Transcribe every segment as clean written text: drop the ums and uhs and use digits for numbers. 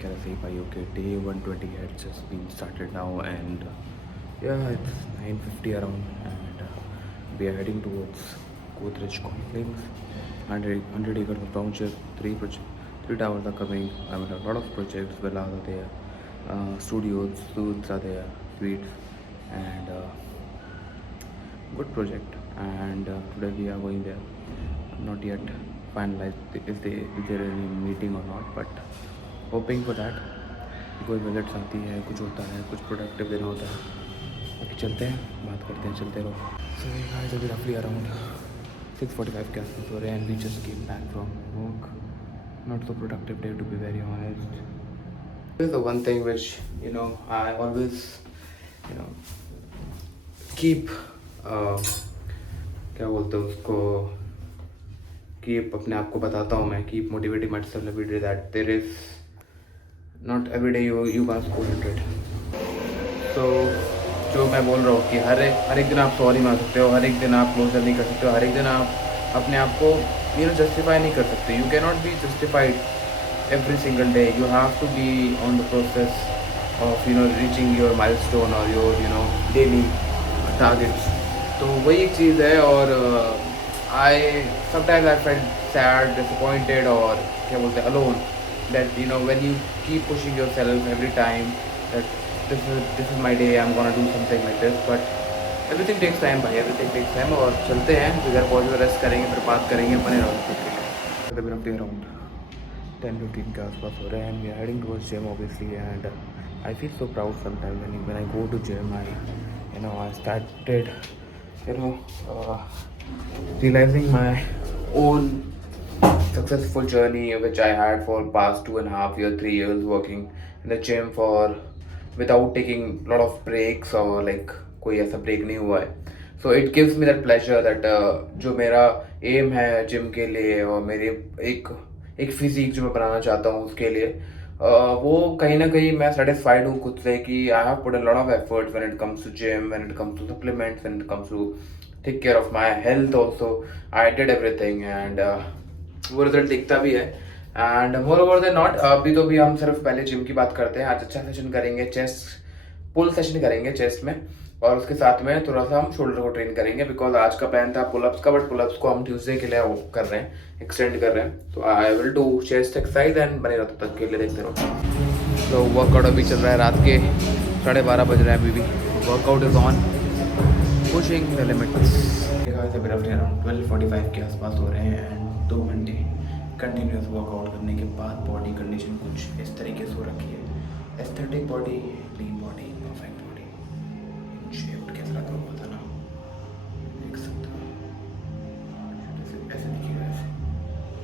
Can I say by okay, day 120 has just been started now, and yeah, it's 9:50 around, and we are heading towards Godrej Conflinks. 100 acres of township, three towers are coming. I mean, a lot of projects, villas are there, studios, suites are there, suites, and good project. And today we are going there. Not yet finalized if there any meeting or not, but hoping for that. कोई visits आती है, कुछ होता है, कुछ productive देना होता है। बाकी चलते हैं, बात करते हैं, चलते रहो। सो गाइस अभी रफली अराउंड 6:45 के आसपास हो रहे हैं, and we just came back from work. Not so productive day to be very honest. This is the one thing which I always keep क्या बोलते हैं उसको, कीप अपने आप को बताता हूँ मैं, keep motivating myself every day that there is not every day you can score 100। तो जो मैं बोल रहा हूँ कि हर एक दिन आप सॉरी मांग सकते हो, हर एक दिन आप क्लोजर नहीं कर सकते हो, हर एक दिन आप अपने आप को जस्टिफाई नहीं कर सकते। You can not be justified every single day. You have to be on the process of reaching your milestone और योर डेली टारगेट्स। तो वही एक चीज़ है। और I sometimes I felt sad, disappointed, और क्या बोलते हैं, alone, that when you keep pushing yourself every time that this is my day, I'm gonna do something like this, but everything takes time भाई, everything takes time। और चलते हैं, घर पहुँच कर रेस्ट करेंगे, फिर बात करेंगे, बने रहो। अभी रफली अराउंड 10:15 के आसपास हो रहे हैं, and we are heading towards gym obviously. And I feel so proud sometime when I go to gym, I started realizing my own successful journey which I had for past 2.5 years, 3 years working in the gym for without taking lot of breaks, or like कोई ऐसा break नहीं हुआ है। So it gives me that pleasure that जो मेरा M है gym के लिए, और मेरे एक फिजिक जो मैं बनाना चाहता हूँ उसके लिए, वो कहीं ना कहीं मैं सेटिस्फाइड हूँ खुद से कि I have put a lot of efforts when it comes to gym, when it comes to supplements, when it comes to take care of my health also. I did everything, and वो result दिखता भी है। And moreover then not, अभी तो भी हम सिर्फ पहले जिम की बात करते हैं। आज अच्छा सेशन करेंगे, चेस्ट पुल सेशन करेंगे चेस्ट में, और उसके साथ में थोड़ा सा हम शोल्डर को ट्रेन करेंगे, बिकॉज आज का प्लान था पुलअप्स का, बट पुलअप्स को हम ट्यूसडे के लिए कर रहे हैं, एक्सटेंड कर रहे हैं। तो I will do chest exercise and बने रहता तक के लिए देखते रहो। तो वर्कआउट अभी चल रहा है, रात के 12:30 बज रहे हैं अभी भी। Workout is on, pushing the limits. अभी रफली अराउंड 12:45 के आसपास हो रहे हैं, एंड 2 घंटे कंटिन्यूस वर्कआउट करने के बाद बॉडी कंडीशन कुछ इस तरीके से हो रखी है। Aesthetic body, lean body, perfect body, shaped कैसा लग रहा होता ना, देख सकते हो ऐसे दिखेगा, ऐसे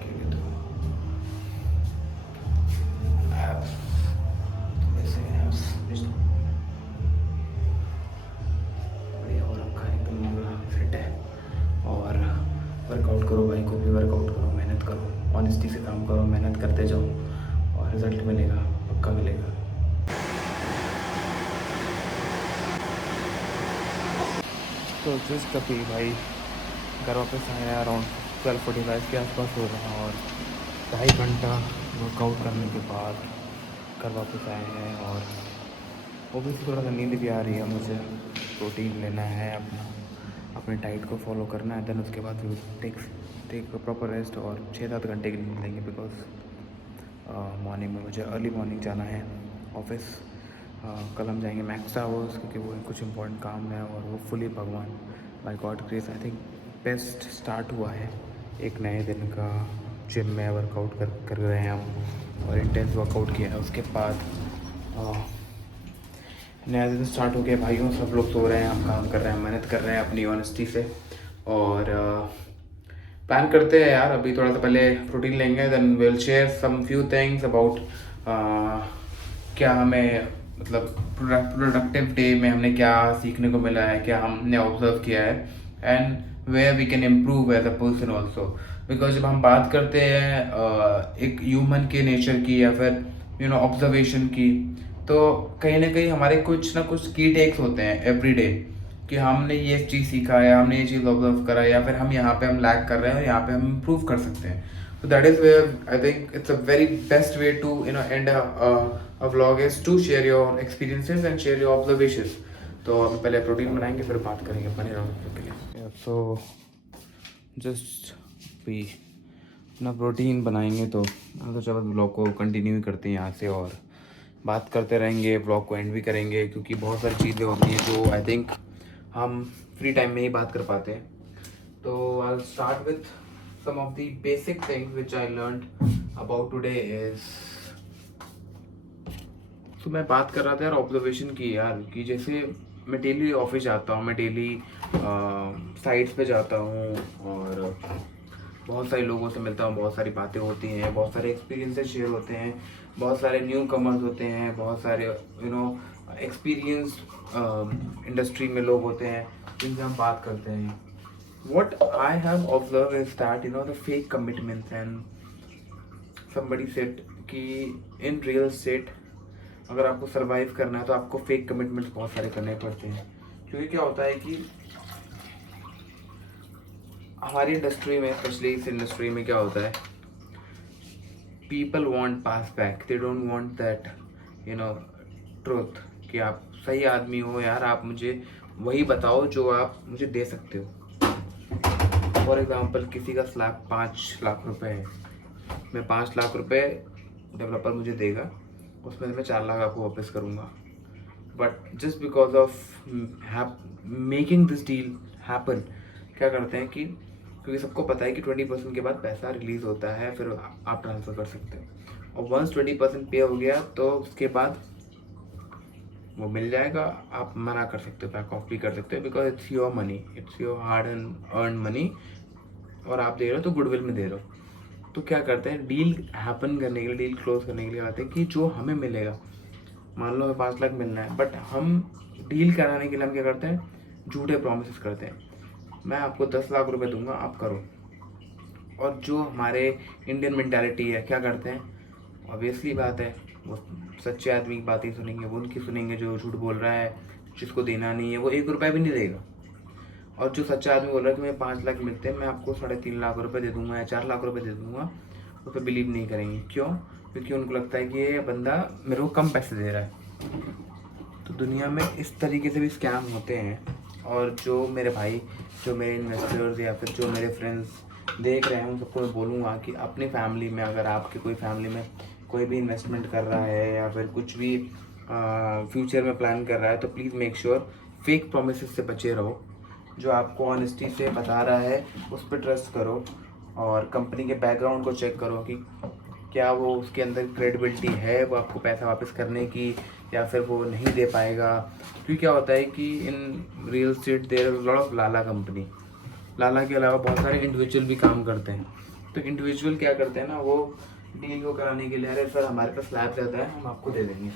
क्योंकि तो एब्स थोड़े से एब्स बढ़िया हो रखा है, एकदम फिट है। और वर्कआउट करो भाई, को भी वर्कआउट करो, मेहनत करो, ऑनेस्टी से काम करो, मेहनत करते जाओ, और रिजल्ट मिलेगा, पक्का मिलेगा। तो जस्ट अभी भाई घर वापस आए हैं, अराउंड 12:45 के आसपास हो रहा है, और 2.5 घंटा वर्कआउट करने के बाद घर वापस आए हैं। और ओबियसली थोड़ा सा नींद भी आ रही है मुझे, प्रोटीन लेना है, अपने डाइट को फॉलो करना है, देन उसके बाद टेक प्रॉपर रेस्ट, और 6-7 घंटे की नींद लेंगे, बिकॉज मॉर्निंग में मुझे अर्ली मॉर्निंग जाना है ऑफिस। कल हम जाएंगे मैक्स टावर्स, क्योंकि वो कुछ इंपॉर्टेंट काम है, और वो फुली भगवान by God grace I think best start हुआ है एक नए दिन का। जिम में वर्कआउट कर रहे हैं हम, और इंटेंस वर्कआउट किया है। उसके बाद नया दिन स्टार्ट हो गया भाइयों, सब लोग सो रहे हैं, हम काम कर रहे हैं, मेहनत कर रहे हैं अपनी ऑनेस्टी से। और प्लान करते हैं यार, अभी थोड़ा सा पहले प्रोटीन लेंगे, then will share some few things about क्या हमें मतलब प्रोडक्टिव डे में हमने क्या सीखने को मिला है, क्या हमने ऑब्जर्व किया है, and where we can improve as a person also. Because जब हम बात करते हैं एक ह्यूमन के नेचर की, या फिर ऑब्जर्वेशन की, तो कहीं ना कहीं हमारे कुछ ना कुछ की टेक्स होते हैं एवरी डे, कि हमने ये चीज़ सीखा है, हमने ये चीज़ ऑब्जर्व करा, या फिर हम यहाँ पे हम लैग कर रहे हैं और यहाँ पे हम इम्प्रूव कर सकते हैं। So that is where I think it's a very best way to end a vlog is to share your experiences and share your observations. तो हम पहले प्रोटीन बनाएंगे फिर बात करेंगे, बने रहो के लिए। सो जस्ट भी अपना प्रोटीन बनाएंगे तो चलो ब्लॉग को कंटिन्यू करते हैं यहाँ से और बात करते रहेंगे, ब्लॉग को एंड भी करेंगे क्योंकि बहुत सारी चीज़ें होती हैं जो आई थिंक हम फ्री टाइम में ही बात कर पाते हैं। तो I will start with some of the basic things which I learned about today is तो मैं बात कर रहा था यार ऑब्जर्वेशन की यार, कि जैसे मैं डेली ऑफिस जाता हूँ, मैं डेली साइट्स पे जाता हूँ और बहुत सारे लोगों से मिलता हूँ, बहुत सारी बातें होती हैं, बहुत सारे एक्सपीरियंसेस शेयर होते हैं, बहुत सारे न्यू कमर्स होते हैं, बहुत सारे एक्सपीरियंस्ड इंडस्ट्री में लोग होते हैं जिनसे हम बात करते हैं। What I have observed is that the fake commitments, and somebody said कि in real estate अगर आपको survive करना है तो आपको fake commitments बहुत सारे करने पड़ते हैं। क्योंकि क्या होता है कि हमारी इंडस्ट्री में, स्पेशली इस इंडस्ट्री में क्या होता है, people want pass back, they don't want that truth कि आप सही आदमी हो यार, आप मुझे वही बताओ जो आप मुझे दे सकते हो। फॉर एग्ज़ाम्पल किसी का स्लैब 5 लाख रुपए है, मैं 5 लाख रुपए डेवलपर मुझे देगा, उसमें मैं 4 लाख आपको वापस करूँगा। But just because of making this deal happen, क्या करते हैं कि क्योंकि सबको पता है कि 20% के बाद पैसा रिलीज़ होता है, फिर आप ट्रांसफ़र कर सकते हो, और वंस 20% पे हो गया तो उसके बाद वो मिल जाएगा, आप मना कर सकते हो, बैक ऑफ भी कर सकते हो, because it's your money, it's your hard and earn money, और आप दे रहे हो तो गुडविल में दे रहे हो। तो क्या करते हैं, डील हैपन करने के लिए, डील क्लोज करने के लिए आते हैं कि जो हमें मिलेगा, मान लो हमें 5 लाख मिलना है, बट हम डील कराने के लिए हम क्या करते हैं, झूठे प्रोमिस करते हैं, मैं आपको 10 लाख रुपए दूंगा, आप करो। और जो हमारे इंडियन मेंटालिटी है, क्या करते हैं, ऑब्वियसली बात है, वो सच्चे आदमी की बातें सुनेंगे, वो उनकी सुनेंगे, जो झूठ बोल रहा है, जिसको देना नहीं है, वो 1 रुपया भी नहीं देगा। और जो सच्चा आदमी बोल रहा है कि मैं 5 लाख मिलते हैं, मैं आपको 3.5 लाख रुपए दे दूंगा या 4 लाख रुपए दे दूंगा, उस पर बिलीव नहीं करेंगे। क्यों? क्योंकि उनको लगता है कि ये बंदा मेरे को कम पैसे दे रहा है। तो दुनिया में इस तरीके से भी स्कैम होते हैं। और जो मेरे भाई, जो मेरे इन्वेस्टर्स या फिर जो मेरे फ्रेंड्स देख रहे हैं, उन सबको मैं बोलूँगा कि अपनी फैमिली में, अगर आपके कोई फैमिली में कोई भी इन्वेस्टमेंट कर रहा है या फिर कुछ भी फ्यूचर में प्लान कर रहा है, तो please make sure fake promise से बचे रहो। जो आपको ऑनेस्टी से बता रहा है उस पर ट्रस्ट करो, और कंपनी के बैकग्राउंड को चेक करो कि क्या वो उसके अंदर क्रेडिबिलिटी है वो आपको पैसा वापस करने की, या फिर वो नहीं दे पाएगा। क्योंकि क्या होता है कि in real estate there is lot of लाला कंपनी, लाला के अलावा बहुत सारे इंडिविजुअल भी काम करते हैं। तो इंडिविजुअल क्या करते हैं ना, वो डील को कराने के लिए, अरे सर हमारे पास स्लैब रहता है, हम आपको दे देंगे,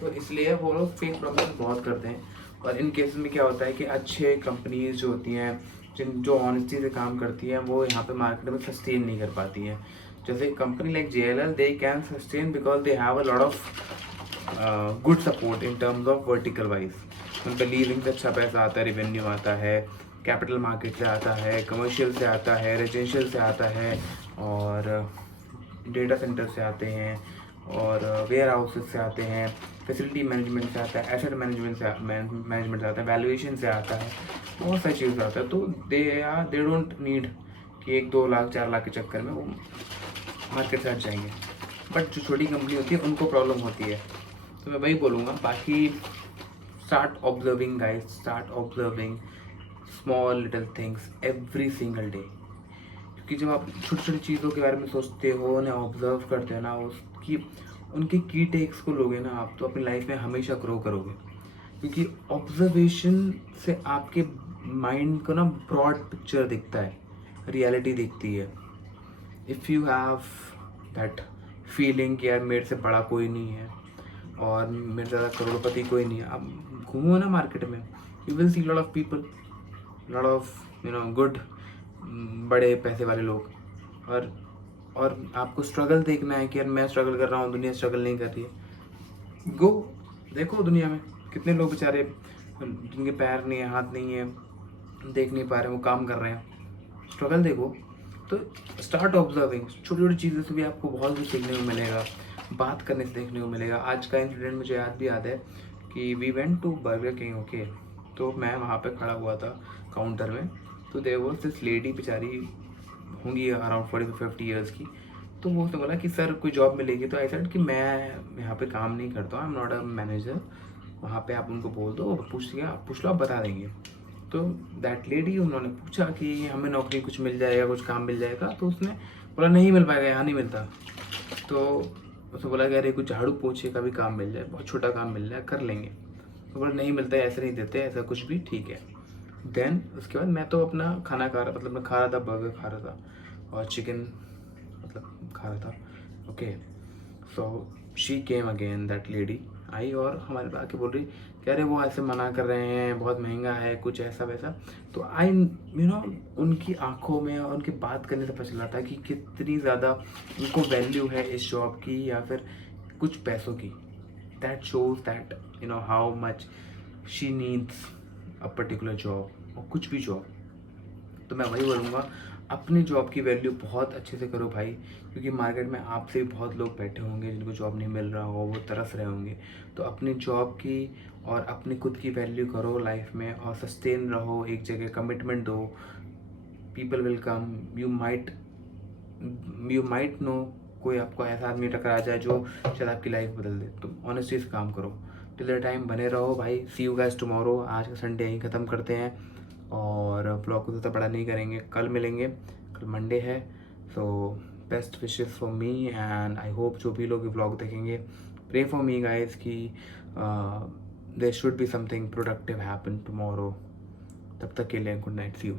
तो इसलिए वो लोग फेक प्रॉमिस बहुत करते हैं। और इन केसेस में क्या होता है कि अच्छे कंपनीज जो होती हैं, जो ऑनेस्टी से काम करती हैं, वो यहाँ पे मार्केट में सस्टेन नहीं कर पाती हैं। जैसे company like JLL, they can sustain because they have a lot of good support in terms of vertical wise. उन पर लीजिंग से अच्छा पैसा आता है, रेवेन्यू आता है, कैपिटल मार्केट से आता है, कमर्शियल से आता है, रेजिडेंशियल से आता है, और डेटा सेंटर से आते हैं, और वेयर हाउसेस से आते हैं, फैसिलिटी मैनेजमेंट से आता है, एसेट मैनेजमेंट से आता है, वैल्यूएशन से आता है, बहुत सारी चीज़ से आता है। तो दे डोंट नीड कि 1-2 लाख 4 लाख के चक्कर में वो मार्केट से हट जाएंगे। बट जो छोटी कंपनी होती है उनको प्रॉब्लम होती है। तो मैं वही बोलूँगा, बाकी start observing guys, start observing small little things every single day. क्योंकि जब आप छोटी छोटी चीज़ों के बारे में सोचते हो, उन्हें ऑब्जर्व करते हो ना, उसकी उनके की टेक्स को लोगे ना आप, तो अपनी लाइफ में हमेशा ग्रो करोगे। क्योंकि ऑब्जर्वेशन से आपके माइंड को ना ब्रॉड पिक्चर दिखता है, रियलिटी दिखती है। If you have that feeling कि यार मेरे से बड़ा कोई नहीं है और मेरे ज़्यादा करोड़पति कोई नहीं है, आप घूमो ना मार्केट में, you will see lot of people, lot of good बड़े पैसे वाले लोग। और आपको स्ट्रगल देखना है कि यार मैं स्ट्रगल कर रहा हूँ, दुनिया स्ट्रगल नहीं कर रही है। गो देखो दुनिया में कितने लोग बेचारे जिनके पैर नहीं है, हाथ नहीं है, देख नहीं पा रहे, वो काम कर रहे हैं, स्ट्रगल देखो। तो स्टार्ट ऑब्जर्विंग, छोटी छोटी चीज़ों से भी आपको बहुत कुछ सीखने को मिलेगा, बात करने से देखने को मिलेगा। आज का इंसिडेंट मुझे याद है कि we went to Burger King, okay. तो मैं वहाँ पे खड़ा हुआ था काउंटर में, तो देयर वाज दिस लेडी, बेचारी होंगी अराउंड 40 to 50 ईयर्स की। तो वो उसने बोला कि सर कोई जॉब मिलेगी? तो आई सेड कि मैं यहाँ पे काम नहीं करता हूँ, I am not a manager. वहाँ पे आप उनको बोल दो, पूछ लो, आप बता देंगे। तो दैट लेडी, उन्होंने पूछा कि हमें नौकरी कुछ मिल जाएगा, कुछ काम मिल जाएगा? तो उसने बोला नहीं मिल पाएगा, यहाँ नहीं मिलता। तो उसने बोला कि अरे कुछ झाड़ू पोछे का भी काम मिल जाए, बहुत छोटा काम मिल जाए, कर लेंगे। तो बोला नहीं मिलता है, ऐसे नहीं देते, ऐसा कुछ भी, ठीक है। देन उसके बाद मैं तो अपना खाना खा रहा, मतलब मैं खा रहा था, बर्गर खा रहा था और चिकन मतलब खा रहा था, okay. So she came again, that lady आई और हमारे पास आके बोल रही कि अरे वो ऐसे मना कर रहे हैं, बहुत महंगा है, कुछ ऐसा वैसा। तो आई उनकी आंखों में और उनकी बात करने से पता चला था कि कितनी ज़्यादा उनको वैल्यू है इस जॉब की या फिर कुछ पैसों की। That shows that how much she needs a particular job और कुछ भी जॉब। तो मैं वही बोलूँगा, अपनी जॉब की वैल्यू बहुत अच्छे से करो भाई, क्योंकि मार्केट में आपसे भी बहुत लोग बैठे होंगे जिनको जॉब नहीं मिल रहा हो, वो तरस रहे होंगे। तो अपनी जॉब की और अपनी खुद की वैल्यू करो लाइफ में और सस्टेन रहो, एक जगह कमिटमेंट दो। People will come, you might know, कोई आपको ऐसा आदमी टकरा जाए जो शायद आपकी लाइफ बदल दे। तो ऑनेस्टी से काम करो, टिल द टाइम बने रहो भाई। सी यू गाइस टुमारो। आज का संडे यहीं ख़त्म करते हैं और ब्लॉग को ज़्यादा बड़ा नहीं करेंगे, कल मिलेंगे, कल मंडे है। So best wishes for me and I hope जो भी लोग ब्लॉग देखेंगे, प्रे फॉर मी गाइस कि there should be something productive happen tomorrow. तब तक के लिए गुड नाइट, सी यू।